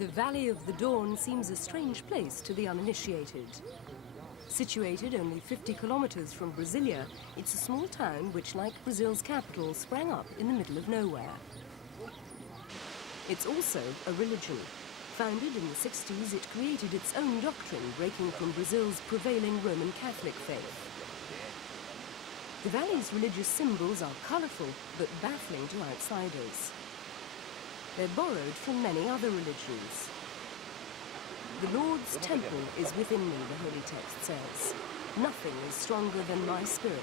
The Valley of the Dawn seems a strange place to the uninitiated. Situated only 50 kilometers from Brasilia, it's a small town which, like Brazil's capital, sprang up in the middle of nowhere. It's also a religion. Founded in the 60s, it created its own doctrine, breaking from Brazil's prevailing Roman Catholic faith. The valley's religious symbols are colourful, but baffling to outsiders. They're borrowed from many other religions. The Lord's temple is within me, the holy text says. Nothing is stronger than my spirit.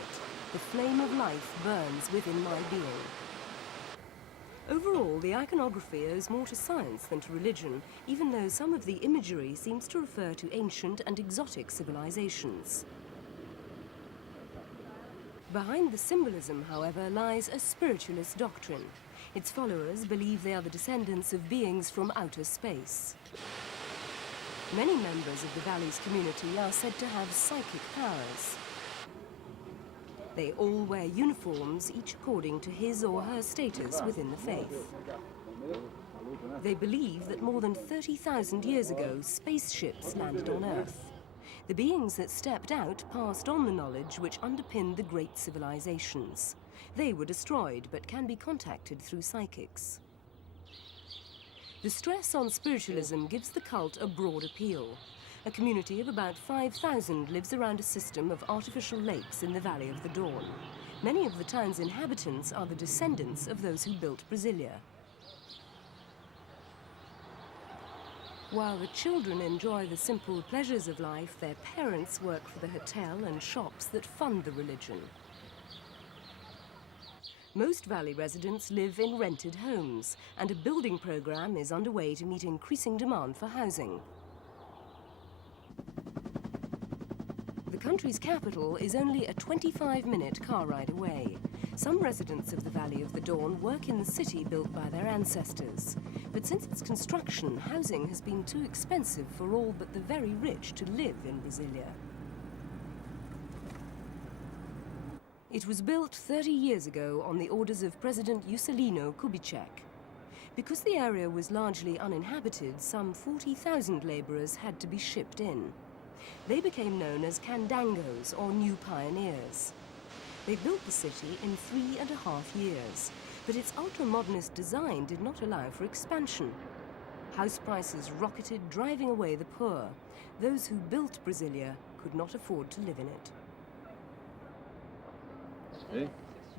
The flame of life burns within my being. Overall, the iconography owes more to science than to religion, even though some of the imagery seems to refer to ancient and exotic civilizations. Behind the symbolism, however, lies a spiritualist doctrine. Its followers believe they are the descendants of beings from outer space. Many members of the valley's community are said to have psychic powers. They all wear uniforms, each according to his or her status within the faith. They believe that more than 30,000 years ago, spaceships landed on Earth. The beings that stepped out passed on the knowledge which underpinned the great civilizations. They were destroyed, but can be contacted through psychics. The stress on spiritualism gives the cult a broad appeal. A community of about 5,000 lives around a system of artificial lakes in the Valley of the Dawn. Many of the town's inhabitants are the descendants of those who built Brasilia. While the children enjoy the simple pleasures of life, their parents work for the hotel and shops that fund the religion. Most valley residents live in rented homes, and a building program is underway to meet increasing demand for housing. The country's capital is only a 25-minute car ride away. Some residents of the Valley of the Dawn work in the city built by their ancestors. But since its construction, housing has been too expensive for all but the very rich to live in Brasilia. It was built 30 years ago on the orders of President Juscelino Kubitschek. Because the area was largely uninhabited, some 40,000 laborers had to be shipped in. They became known as candangos, or new pioneers. They built the city in 3.5 years, but its ultra-modernist design did not allow for expansion. House prices rocketed, driving away the poor. Those who built Brasilia could not afford to live in it.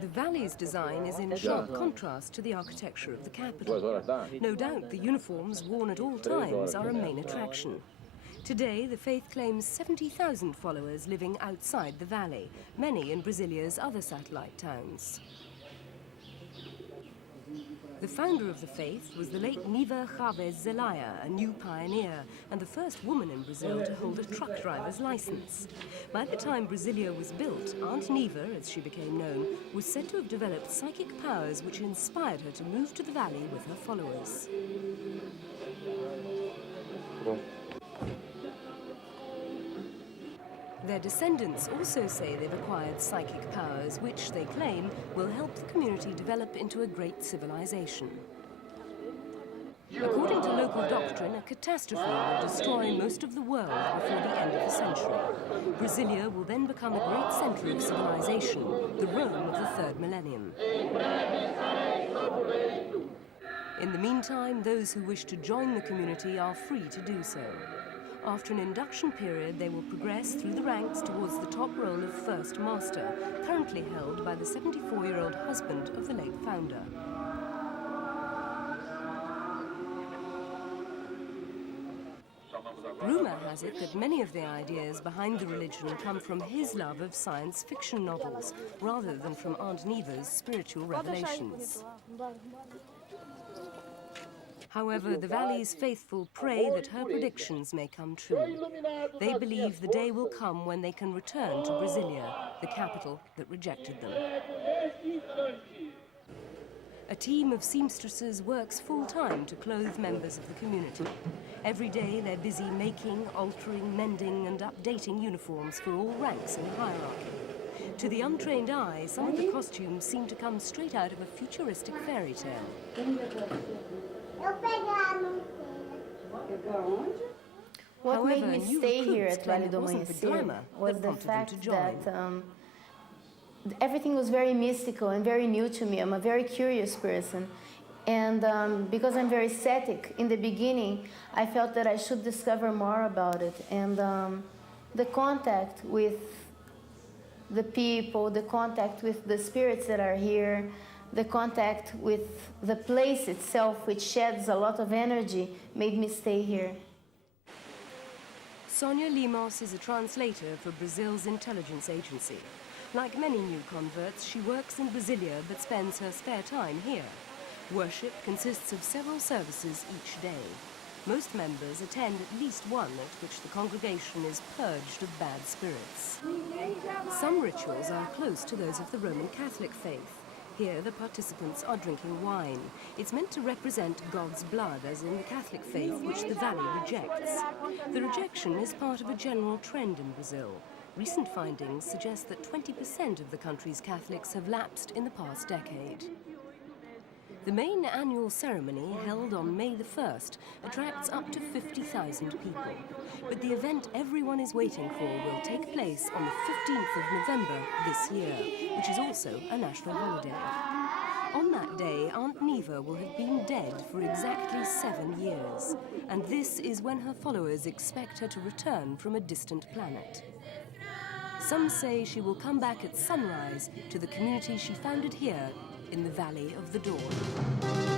The valley's design is in sharp contrast to the architecture of the capital. No doubt the uniforms worn at all times are a main attraction. Today, the faith claims 70,000 followers living outside the valley, many in Brasilia's other satellite towns. The founder of the faith was the late Neva Chavez Zelaya, a new pioneer, and the first woman in Brazil to hold a truck driver's license. By the time Brasilia was built, Aunt Neva, as she became known, was said to have developed psychic powers which inspired her to move to the valley with her followers. Their descendants also say they've acquired psychic powers, which they claim will help the community develop into a great civilization. According to local doctrine, a catastrophe will destroy most of the world before the end of the century. Brasilia will then become a great center of civilization, the Rome of the third millennium. In the meantime, those who wish to join the community are free to do so. After an induction period, they will progress through the ranks towards the top role of First Master, currently held by the 74-year-old husband of the late founder. Rumor has it that many of the ideas behind the religion come from his love of science fiction novels, rather than from Aunt Neva's spiritual revelations. However, the valley's faithful pray that her predictions may come true. They believe the day will come when they can return to Brasilia, the capital that rejected them. A team of seamstresses works full-time to clothe members of the community. Every day they're busy making, altering, mending and updating uniforms for all ranks in the hierarchy. To the untrained eye, some of the costumes seem to come straight out of a futuristic fairy tale. What made However, me new stay here recruits at claim Vale it do wasn't the Amanhecer glamour was that the prompted them fact to join. that everything was very mystical and very new to me. I'm a very curious person. And because I'm very ascetic, in the beginning, I felt that I should discover more about it. And the contact with the people, the contact with the spirits that are here, the contact with the place itself, which sheds a lot of energy, made me stay here. Sonia Limos is a translator for Brazil's intelligence agency. Like many new converts, she works in Brasilia but spends her spare time here. Worship consists of several services each day. Most members attend at least one at which the congregation is purged of bad spirits. Some rituals are close to those of the Roman Catholic faith. Here, the participants are drinking wine. It's meant to represent God's blood, as in the Catholic faith, which the Valley rejects. The rejection is part of a general trend in Brazil. Recent findings suggest that 20% of the country's Catholics have lapsed in the past decade. The main annual ceremony, held on May the 1st, attracts up to 50,000 people. But the event everyone is waiting for will take place on the 15th of November this year, which is also a national holiday. On that day, Aunt Neva will have been dead for exactly 7 years, and this is when her followers expect her to return from a distant planet. Some say she will come back at sunrise to the community she founded here in the Valley of the Dawn.